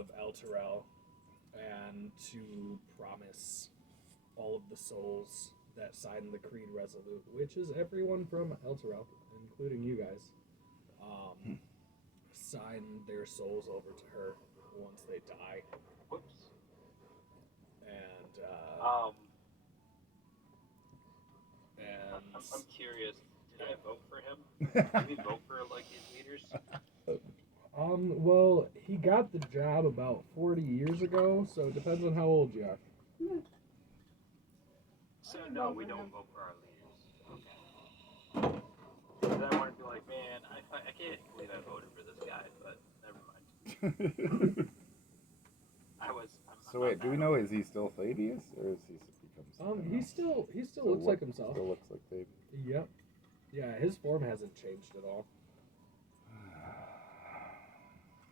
of El Terrell and to promise all of the souls that signed the Creed Resolute, which is everyone from El Terrell, including you guys, sign their souls over to her once they die. Whoops. And I'm curious. Did I vote for him? Did we vote for like his leaders? well, he got the job about 40 years ago, so it depends on how old you are. So no, we don't vote for our leaders. Okay. Then I want to be like, man, I can't believe I voted for this guy, but never mind. So wait, do we know, is he still Fabius, or is he become something he still looks like himself. Still looks like Fabius. Yep. Yeah, his form hasn't changed at all.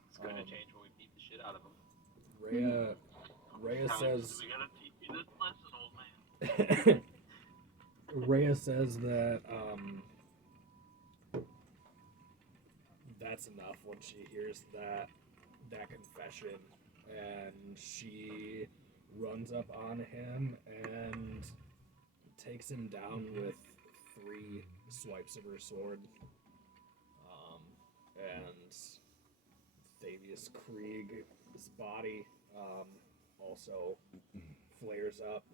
It's gonna change when we beat the shit out of him. Rhea says. We gotta teach me this lesson, old man. Rhea says that that's enough when she hears that confession, and she runs up on him and takes him down with 3 swipes of her sword. And Fabius Krieg's body also flares up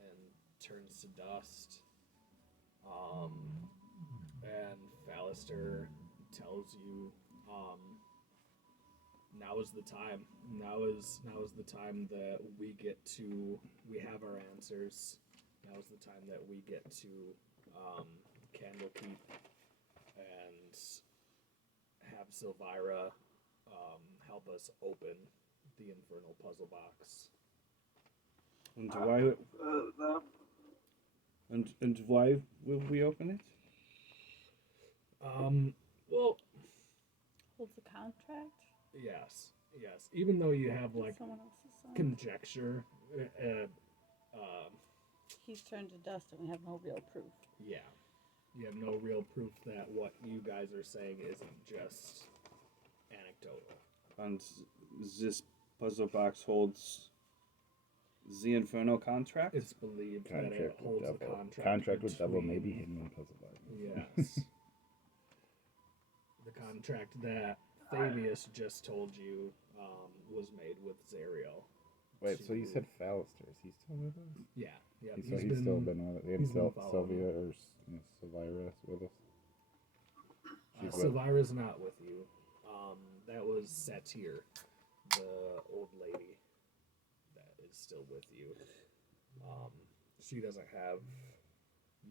and turns to dust. And Fallister tells you, now is the time. Now is the time that we have our answers. Now is the time that we get to Candlekeep and have Silvira help us open the infernal puzzle box. And why? And why will we open it? Well, Holds a contract? yes. Even though you have like Someone else's son. conjecture, He's turned to dust and we have no real proof. yeah, you have no real proof that what you guys are saying isn't just anecdotal. And this puzzle box holds the Inferno contract? It's believed that it holds a contract. Contract with Devil may be hidden in puzzle box. Yes. The contract that Fabius just told you was made with Zariel. Wait, so you said Fallister. Is he still with us? Yeah. He's still been with us. And Sylvia or Silvira with us? Silvira's not with you. That was Satir, the old lady that is still with you. She doesn't have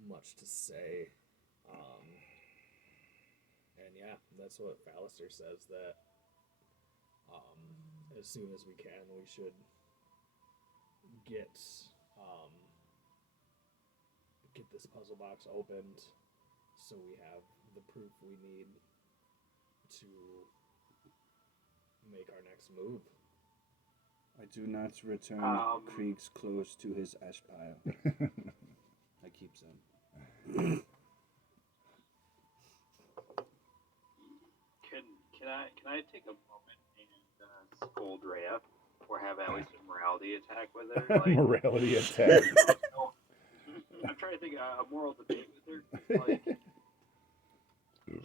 much to say. And yeah, that's what Fallister says, that as soon as we can, we should get this puzzle box opened so we have the proof we need to make our next move. I do not return Krieg's clothes to his ash pile. I keep them. Can I take a moment and scold Rhea or have at least a morality attack with her? Like, morality attack. I'm trying to think a moral debate with her. Like,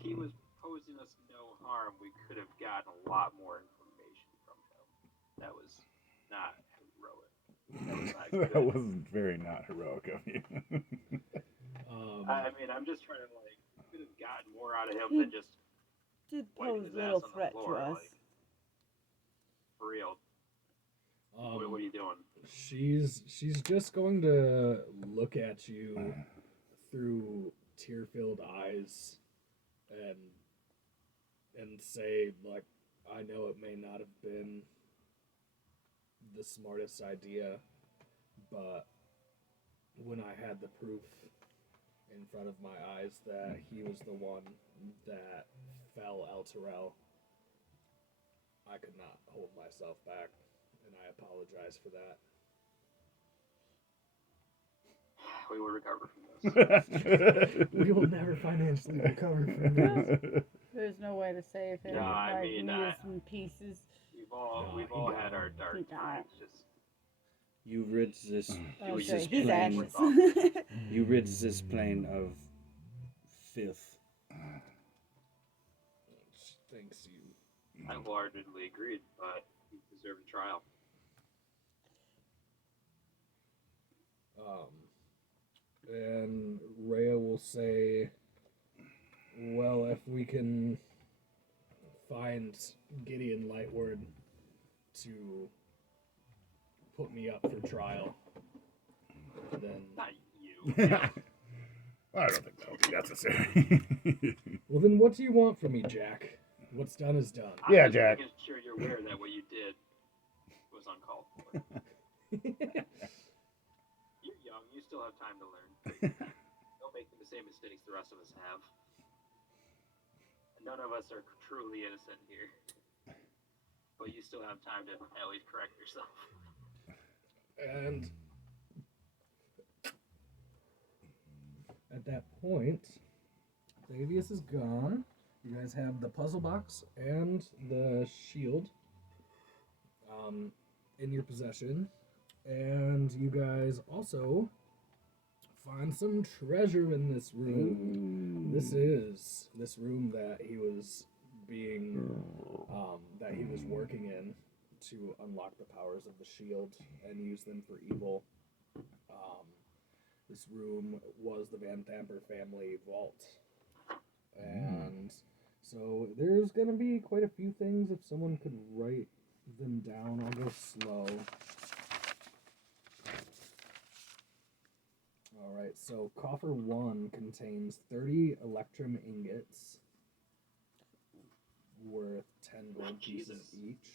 he was posing us no harm. We could have gotten a lot more information from him. That was not heroic. That was not good. That was very not heroic of you. I mean, I'm just trying to, like, we could have gotten more out of him than just Did wiping pose his little ass on the threat floor. to us. Like, for real. What are you doing? She's just going to look at you through tear-filled eyes and say, like, I know it may not have been the smartest idea, but when I had the proof in front of my eyes that he was the one that fell El Terrell, I could not hold myself back, and I apologize for that. We will recover from this. We will never financially recover from this. There's no way to save him. No, I mean, he is in pieces. We've all we've he all got had our him. dark He got times. Just You rid this. Oh, was sorry, just he's playing ashes. with You rid this plane of filth. Thanks, you. I wholeheartedly agreed, but he deserved a trial. And Rhea will say, well, if we can find Gideon Lightward to put me up for trial, then... Not you. I don't think that would be necessary. Well, then what do you want from me, Jack? What's done is done. Yeah, I'm just Jack. making sure you're aware that what you did was uncalled for. You're young. You still have time to learn. Don't make the same mistakes the rest of us have. None of us are truly innocent here. But you still have time to at least correct yourself. And at that point, Thavius is gone. You guys have the puzzle box and the shield in your possession. And you guys also find some treasure in this room. This is this room that he was that he was working in to unlock the powers of the shield and use them for evil. This room was the Van Thamper family vault. And so there's going to be quite a few things. If someone could write them down, I'll go slow. Alright, so coffer 1 contains 30 electrum ingots worth 10 gold pieces Jesus. each.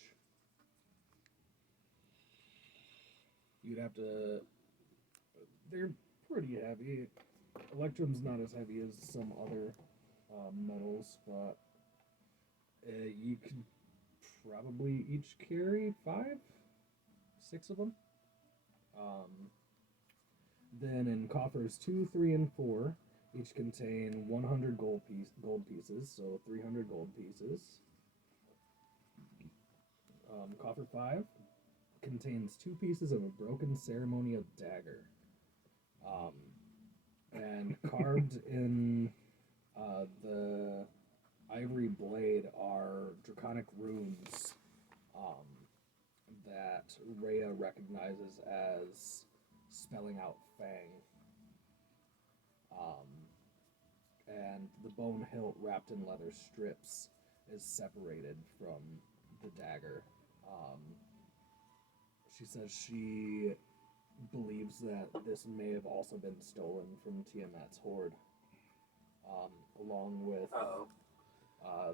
You'd have to... They're pretty heavy. Electrum's not as heavy as some other metals, but you could probably each carry 5, 6 of them. Then in coffers 2, 3, and 4, each contain 100 gold pieces, so 300 gold pieces. Coffer 5 contains 2 pieces of a broken ceremonial dagger. And carved in the ivory blade are draconic runes that Rhea recognizes as spelling out Fang. And the bone hilt wrapped in leather strips is separated from the dagger. She says she believes that this may have also been stolen from Tiamat's hoard, along with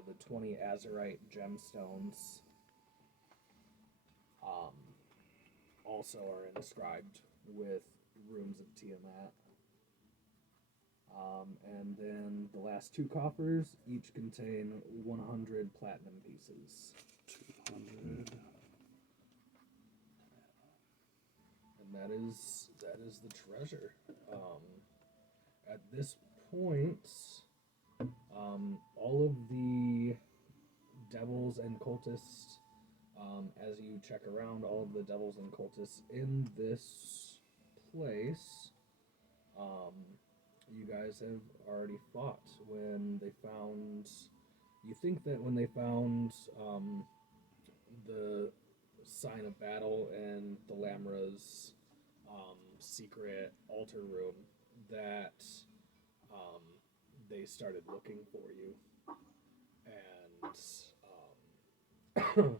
the 20 Azurite gemstones. Also are inscribed with runes of Tiamat. And then the last 2 coffers each contain 100 platinum pieces. 200. And that is the treasure. At this point, all of the devils and cultists, as you check around, all of the devils and cultists in this place, you guys have already fought. When they found, you think that when they found the sign of battle in the Lamra's secret altar room, that they started looking for you, and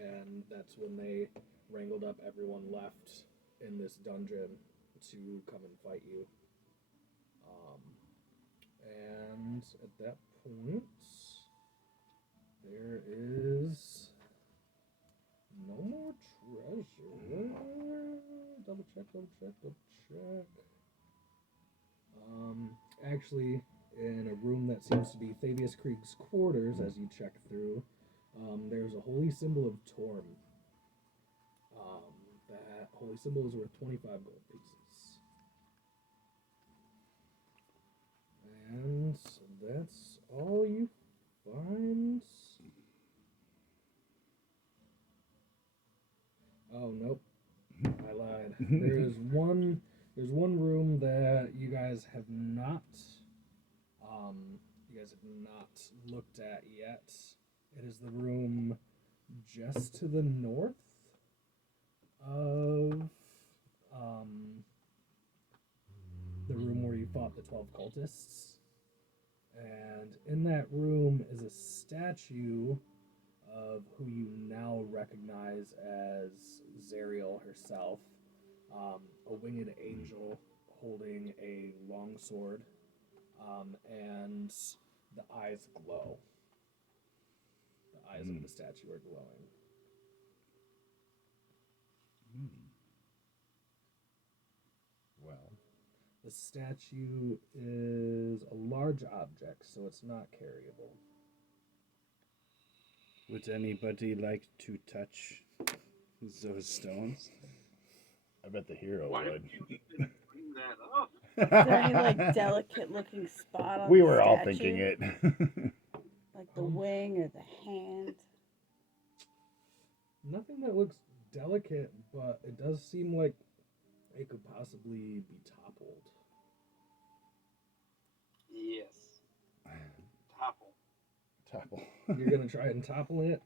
and that's when they wrangled up everyone left in this dungeon to come and fight you. And at that point, there is no more treasure. Double check. Actually, in a room that seems to be Thavius Krieg's quarters, as you check through, there's a holy symbol of Torm. That holy symbol is worth 25 gold pieces. And that's all you find. Oh nope, I lied. There's one room that you guys have not looked at yet. It is the room just to the north of the room where you fought the 12 cultists. And in that room is a statue of who you now recognize as Zariel herself, a winged angel holding a long sword, and the eyes glow. The eyes of the statue are glowing. Well, The statue is a large object, so it's not carryable. Would anybody like to touch those stones? I bet the hero Why would. didn't you even bring that up? Is there any like delicate looking spot on We the were all statue? thinking it. Like the wing or the hand? Nothing that looks delicate, but it does seem like it could possibly be toppled. Yes. Topple. Topple. You're gonna try and topple it?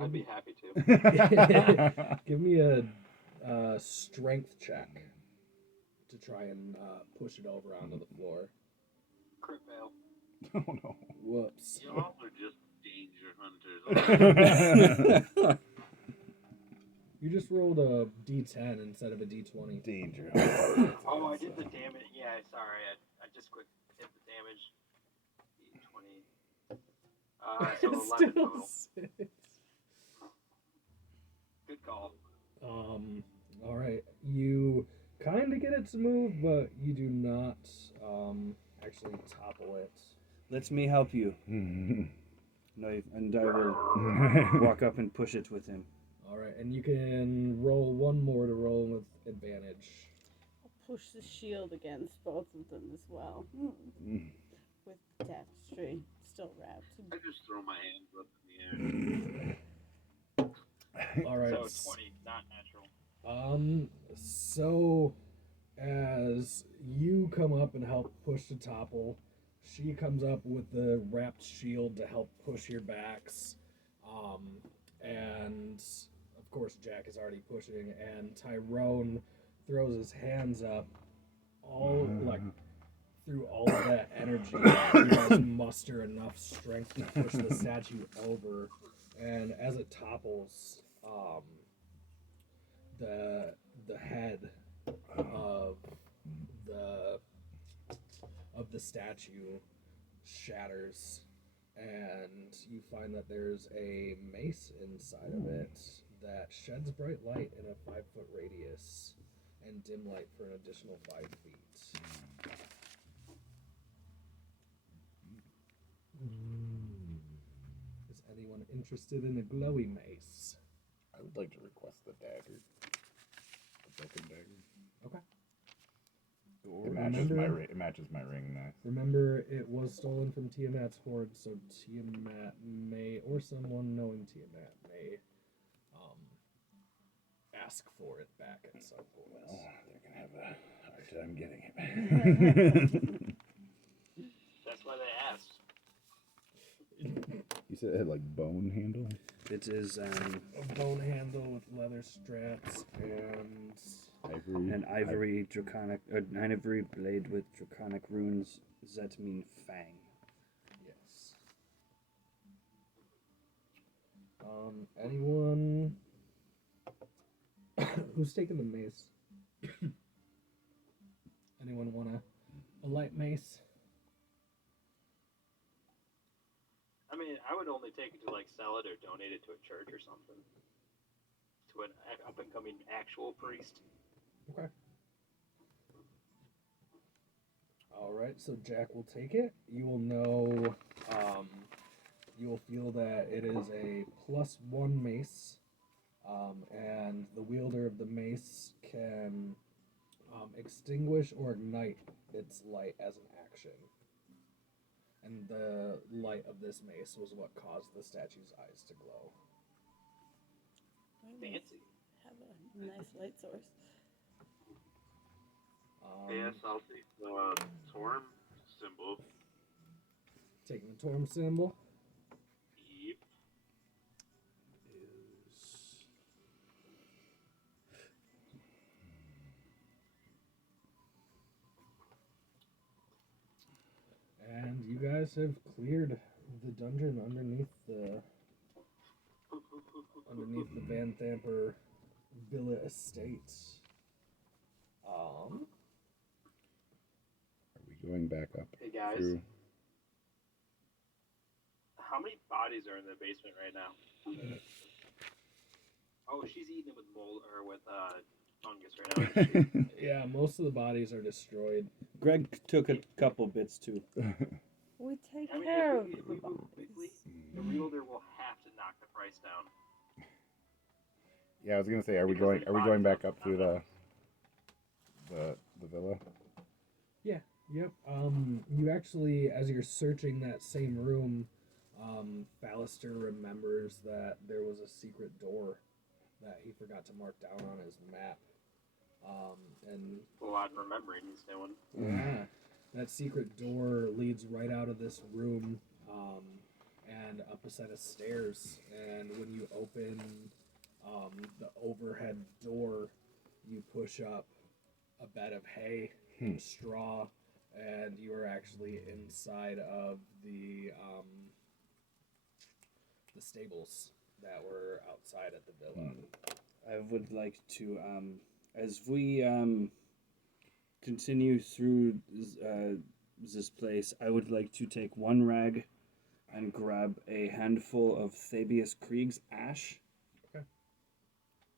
I'd be happy to. Give me a strength check to try and push it over onto the floor. Crit fail. Oh no. Whoops. Y'all are just danger hunters. You just rolled a d10 instead of a d20. Danger. Oh, I did the damage. Yeah, sorry. I just quick hit the damage. D20. So 11 Still total. 6. Good call. All right. You kind of get it to move, but you do not actually topple it. Let me help you. And I will walk up and push it with him. All right, and you can roll one more to roll with advantage. I'll push the shield against both of them as well. With tapestry still wrapped. I just throw my hands up in the air. All right. So 20, not natural. So as you come up and help push the topple, she comes up with the wrapped shield to help push your backs. And of course Jack is already pushing, and Tyrone throws his hands up, all like through all of that energy. You guys muster enough strength to push the statue over, and as it topples, the head of the statue shatters, and you find that there's a mace inside of it that sheds bright light in a 5-foot radius and dim light for an additional 5 feet. Is anyone interested in a glowy mace? I would like to request the dagger. The broken dagger. Okay. It matches my ring nice. Remember, it was stolen from Tiamat's hoard, so Tiamat may, or someone knowing Tiamat may, ask for it back at some point. Well, they're gonna have a hard time getting it. That's why they asked. You said it had like bone handle? It is A bone handle with leather straps and Ivory. an ivory blade with draconic runes that mean fang. yes. Anyone who's taking the mace? Anyone want a light mace? I mean, I would only take it to like sell it or donate it to a church or something. To an up and coming actual priest. Okay. All right, so Jack will take it. You will know, you will feel that it is a +1 mace, and the wielder of the mace can extinguish or ignite its light as an action. And the light of this mace was what caused the statue's eyes to glow. Fancy. Have a nice light source. Yes, I'll take the Torm symbol. Taking the Torm symbol. Yep. And you guys have cleared the dungeon underneath the Van Thamper Villa estate. Are we going back up Hey guys, through? how many bodies are in the basement right now? Oh, she's eating it with mold or with fungus right now. Isn't she? Yeah, most of the bodies are destroyed. Greg took a couple bits too. We take I mean, care of if we the move quickly, the bodies. reloader will have to knock the price down. Yeah, I was gonna say, are we Because going? Are we going back up through the villa? Yeah, yep. You actually, as you're searching that same room, Ballister remembers that there was a secret door that he forgot to mark down on his map. And A lot of remembering he's doing. yeah, that secret door leads right out of this room, and up a set of stairs. And when you open the overhead door, you push up a bed of hay and straw, and you are actually inside of the stables that were outside at the villa. I would like to, as we continue through this place, I would like to take one rag and grab a handful of Thabius Krieg's ash. Okay.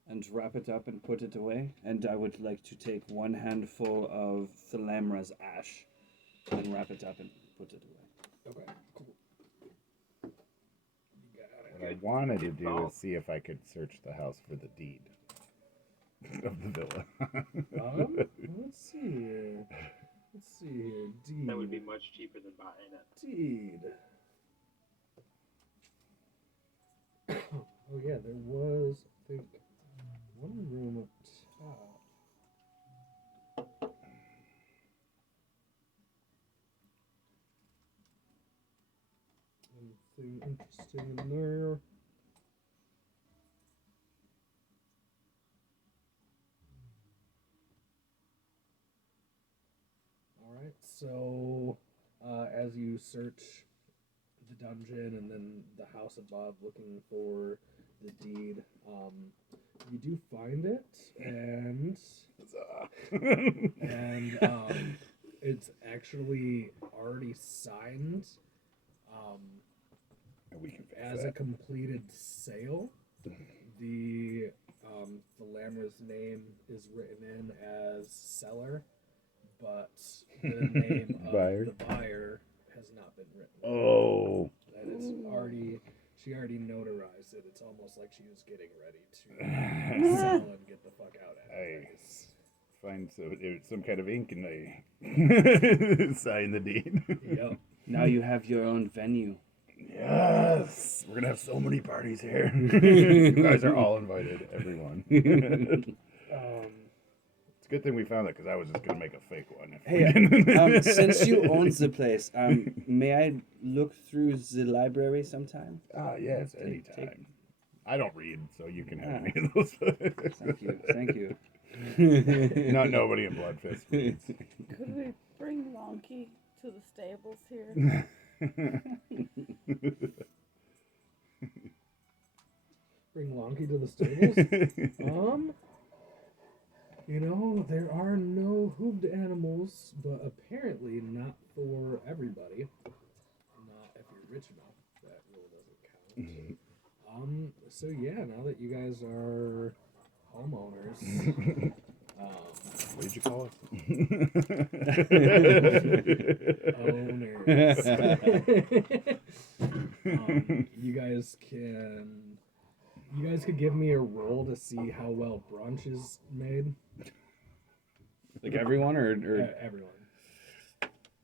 And wrap it up and put it away. And I would like to take one handful of Thalamra's ash and wrap it up and put it away. Okay, cool. You got it. What I wanted to do is see if I could search the house for the deed of the villa. Let's see here. Deed. That would be much cheaper than buying it. Deed. Oh yeah, there was, I think, one room up top. Anything interesting in there? Alright, so as you search the dungeon and then the house above looking for the deed, you do find it, and it's actually already signed We can fix as a that. completed sale. The Lamra's name is written in as seller, but the name of Buyer. the buyer has not been written. Oh. And it's already, she already notarized it. It's almost like she was getting ready to sell and get the fuck out of it. Nice. Find some kind of ink and I sign the deed. Yep. Now you have your own venue. Yes, we're gonna have so many parties here. You guys are all invited, everyone. It's a good thing we found it because I was just gonna make a fake one. Hey, since you own the place, may I look through the library sometime? Yes, Take- anytime. I don't read, so you can have Ah. any of those. Thank you. Not nobody in Bloodfist reads. Could we bring Lonky to the stables here? Bring Lonky to the stables? There are no hooved animals, but apparently not for everybody. Not if you're rich enough. That rule doesn't count. So yeah, now that you guys are homeowners, What did you call us? owners, you guys could give me a roll to see how well brunch is made. Like everyone, or Everyone.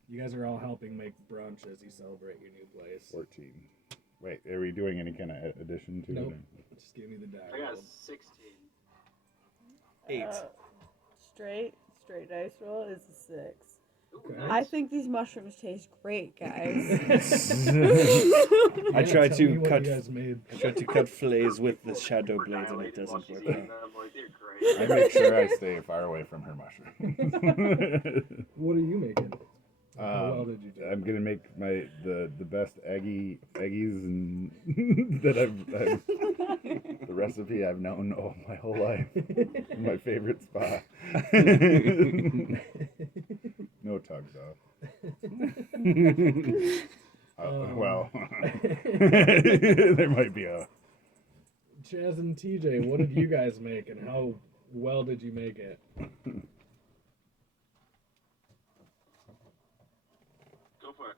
You guys are all helping make brunch as you celebrate your new place. 14. Wait, are we doing any kind of addition to Nope. it? Just give me the die I got a roll. 16. 8. Straight dice roll is a 6. Ooh, Okay. nice. I think these mushrooms taste great, guys. I tried Tell to me what cut. you guys made. I tried to cut fillets with the People shadow were blade, and it dilated while doesn't she's work. eating Well. them, like, they're I great. make sure I stay far away from her mushroom. What are you making? How well did you do? I'm gonna make the best eggies and that I've the recipe I've known my whole life. My favorite spot. No tugs though. Well, there might be a. Chaz and TJ, what did you guys make, and how well did you make it? Go for it.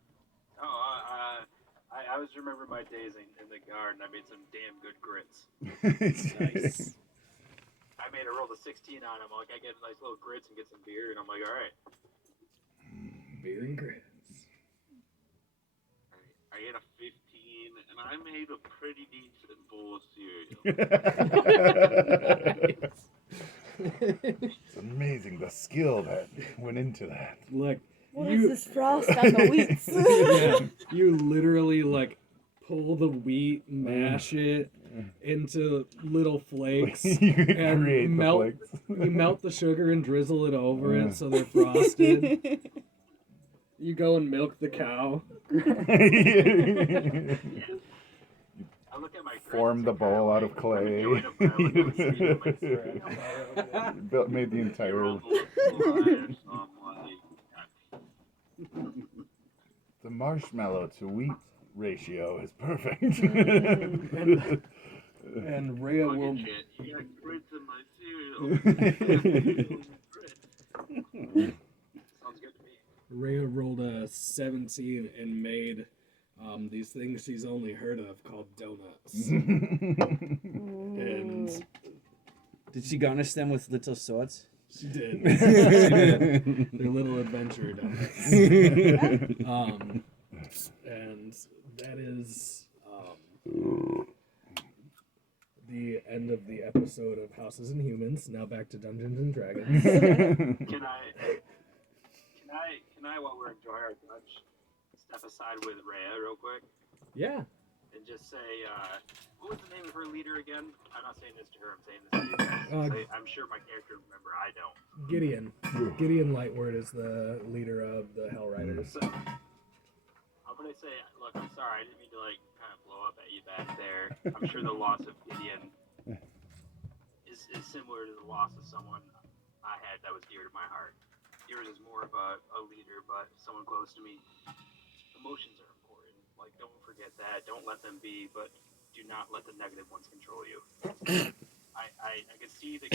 Oh, I always remember my days in the garden. I made some damn good grits. Nice. I made a roll of 16 on them. Like, I get nice little grits and get some beer, and I'm like, all right. Beer and grits. I ate a 15, and I made a pretty decent bowl of cereal. It's amazing the skill that went into that. Look, What is this frost on the wheats? yeah, you literally like pull the wheat, mash it into little flakes, You and create melt. the flakes. You melt the sugar and drizzle it over it so they're frosted. You go and milk the cow. I look at my grits Form and the kinda bowl out like, of clay. I'm enjoying them, but I look at the Built, made the I entire. rolled a little higher, so I'm like, The marshmallow to wheat ratio is perfect. And Rhea fucking will. shit. You got grits in my cereal. Sounds good to me. Rhea rolled a 17 and made these things she's only heard of called donuts. And Did she garnish them with little swords? she did. She did. They're little adventure donuts. And that is the end of the episode of Houses and Humans. Now back to Dungeons and Dragons. Can I, while we're enjoying our lunch, step aside with Rhea real quick Yeah. and just say, what was the name of her leader again? I'm not saying this to her, I'm saying this to you guys. I'm sure my character will remember, I don't. Gideon. Gideon Lightword is the leader of the Hell Riders. So, I'm gonna say, look, I'm sorry, I didn't mean to like kind of blow up at you back there. I'm sure the loss of Gideon is similar to the loss of someone I had that was dear to my heart. Yours is more of a leader, but someone close to me. Emotions are important. Like, don't forget that. Don't let them be, but do not let the negative ones control you. I can see the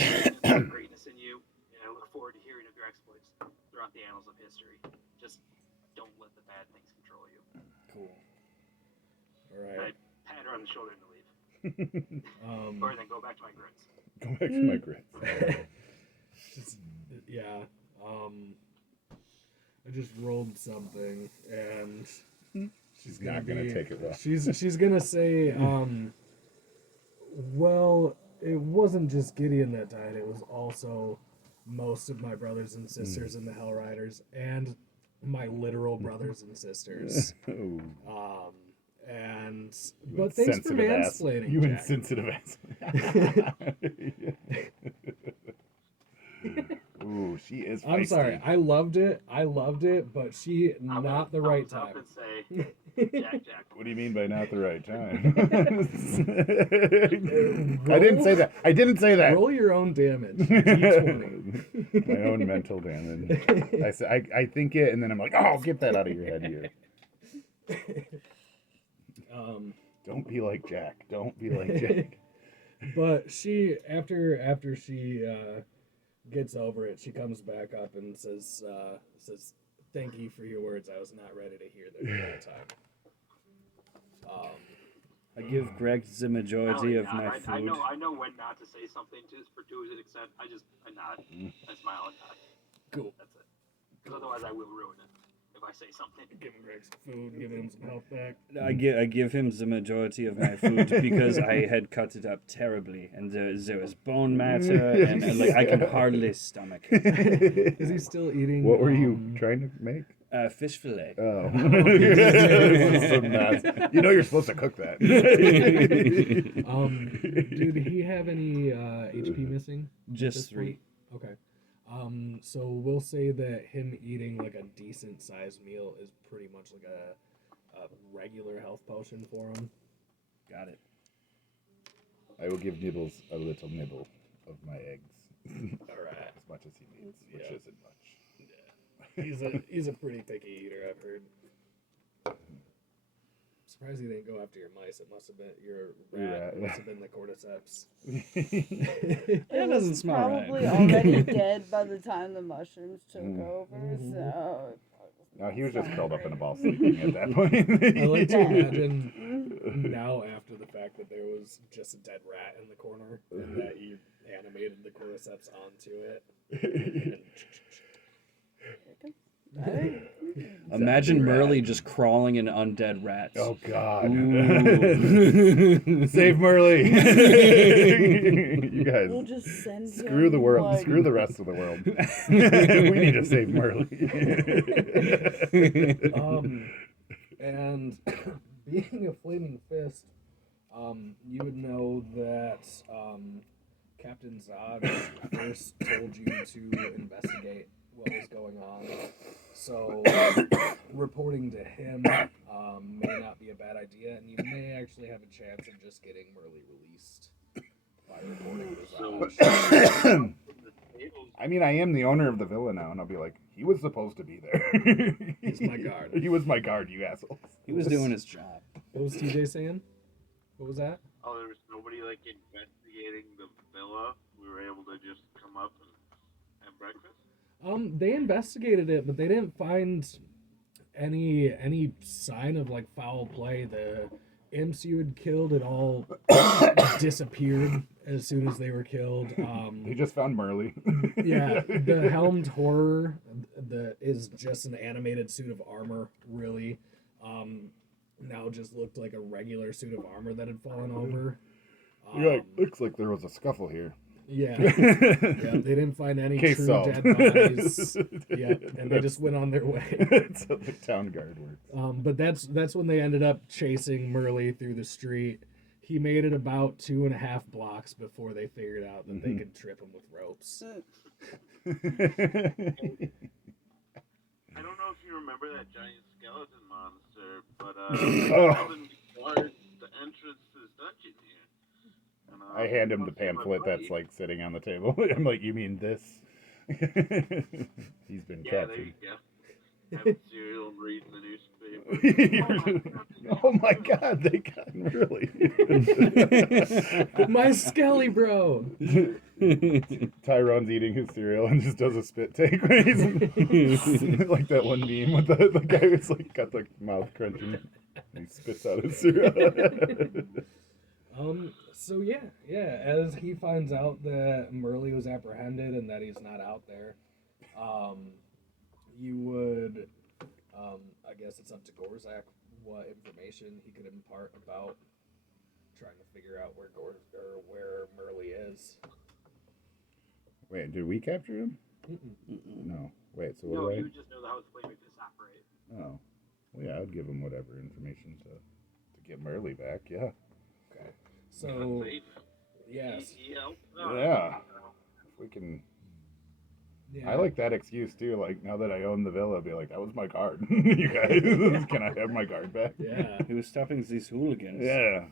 greatness in you, and I look forward to hearing of your exploits throughout the annals of history. Just don't let the bad things control you. Cool. All I right. pat her on the shoulder and leave. Um, Or then go back to my grits. Go back to my grits. yeah. I just rolled something, and She's not gonna take it well. She's gonna say, well, it wasn't just Gideon that died. It was also most of my brothers and sisters in the Hell Riders, and my literal brothers and sisters. Ooh. But thanks for mansplaining, You Jack. insensitive ass. Ooh, she is feisty. I'm sorry. I loved it, but she I'm not gonna the right thumbs up time. and say, Jack. What do you mean by not the right time? I didn't say that. I didn't say that. Roll your own damage. D20. My own mental damage. I think it, and then I'm like, oh, get that out of your head here. Don't be like Jack. Don't be like Jack. But she, after she gets over it, she comes back up and says, "Thank you for your words. I was not ready to hear them at the time." I give Greg the majority of my I food. know when not to say something to an extent. I nod. I smile and nod. Cool. That's it. Because otherwise I will ruin it. if I say something. Giving Greg some food, giving him some health back. I give him the majority of my food because I had cut it up terribly, and there was bone matter, and like I can hardly stomach it. Is he still eating? What were you trying to make? Fish fillet. Oh. This is a mess. You know you're supposed to cook that. Did he have any HP missing? at this Just 3. point? Okay. So we'll say that him eating like a decent sized meal is pretty much like a regular health potion for him. Got it. I will give Nibbles a little nibble of my eggs. All right. As much as he needs, which Yeah. isn't much. He's a pretty picky eater, I've heard. Surprised he didn't go after your mice. It must have been your rat. Rat, Must have been the cordyceps. It That was doesn't smell right. probably already dead by the time the mushrooms took over, so... No, he was just curled up in a ball sleeping at that point. I like to imagine now after the fact that there was just a dead rat in the corner and that you animated the cordyceps onto it. Imagine Merle just crawling in undead rats. Oh God! Ooh. Save Merle! You guys, We'll just send screw him, the world. like- Screw the rest of the world. We need to save Merle. And being a flaming fist, you would know that Captain Zod first told you to investigate what was going on. So reporting to him may not be a bad idea, and you may actually have a chance of just getting Merle released by reporting to Zod. I mean, I am the owner of the villa now, and I'll be like, he was supposed to be there. He's my guard. He was my guard, you assholes. He was doing his job. What was TJ saying? What was that? Oh, there was nobody like investigating the villa. We were able to just come up and have breakfast. They investigated it, but they didn't find any sign of like foul play. The imps you had killed had all disappeared as soon as they were killed. He just found Merle. Yeah, the helmed horror is just an animated suit of armor, really. Now just looked like a regular suit of armor that had fallen over. You're like, looks like there was a scuffle here. Yeah, yeah, they didn't find any Case true solved. dead bodies. Yeah, and they just went on their way. That's how the town guard works. But that's when they ended up chasing Merle through the street. He made it about 2.5 blocks before they figured out that they could trip him with ropes. I don't know if you remember that giant skeleton monster, but Alvin guards the entrance to this dungeon here. And, I hand him the once he went pamphlet by, that's like sitting on the table. I'm like, you mean this? He's been Yeah, there captured. you go. Having cereal and reading the newspaper. Oh my God, they got Merle. My Skelly bro! Tyrone's eating his cereal and just does a spit take. When he's like that one meme with the guy who's like got the mouth crunching and he spits out his cereal. So yeah, as he finds out that Merle was apprehended and that he's not out there, you would, I guess it's up to Gorzak what information he could impart about trying to figure out where Merle is. Wait, did we capture him? No. Wait, so what No, do I? you just know how the flaming fists operate. Oh. Well, yeah, I'd give him whatever information to get Merle back, yeah. Okay. So Safe. yes, He helped. Yeah. If we can. yeah. I like that excuse too. Like, now that I own the villa, I'll be like, that was my guard. You guys, can I have my guard back? Yeah. He was stopping these hooligans. Yeah.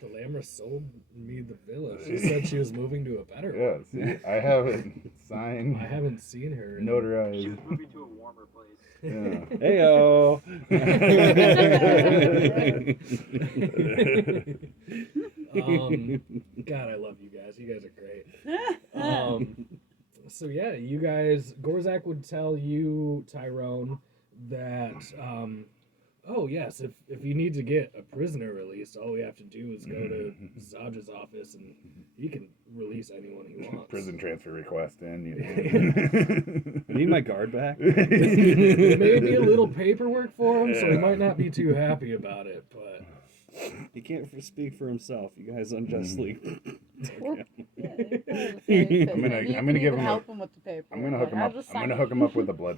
The Lamra sold me the villa. She said she was moving to a better one. Yeah, see, I have it signed, I haven't seen her. She notarized. was moving to a warmer place. Yeah. Heyo. God, I love you guys. You guys are great. So yeah, you guys, Gorzak would tell you, Tyrone, that Oh yes, if you need to get a prisoner released, all we have to do is go to Zaj's office and he can release anyone he wants. Prison transfer request in. I need my guard back. Maybe a little paperwork for him, so he might not be too happy about it, but He can't speak for himself. You guys unjustly. Yeah, I'm gonna give him help him with the paper. I'm gonna hook him up. I'm gonna hook him up with a blood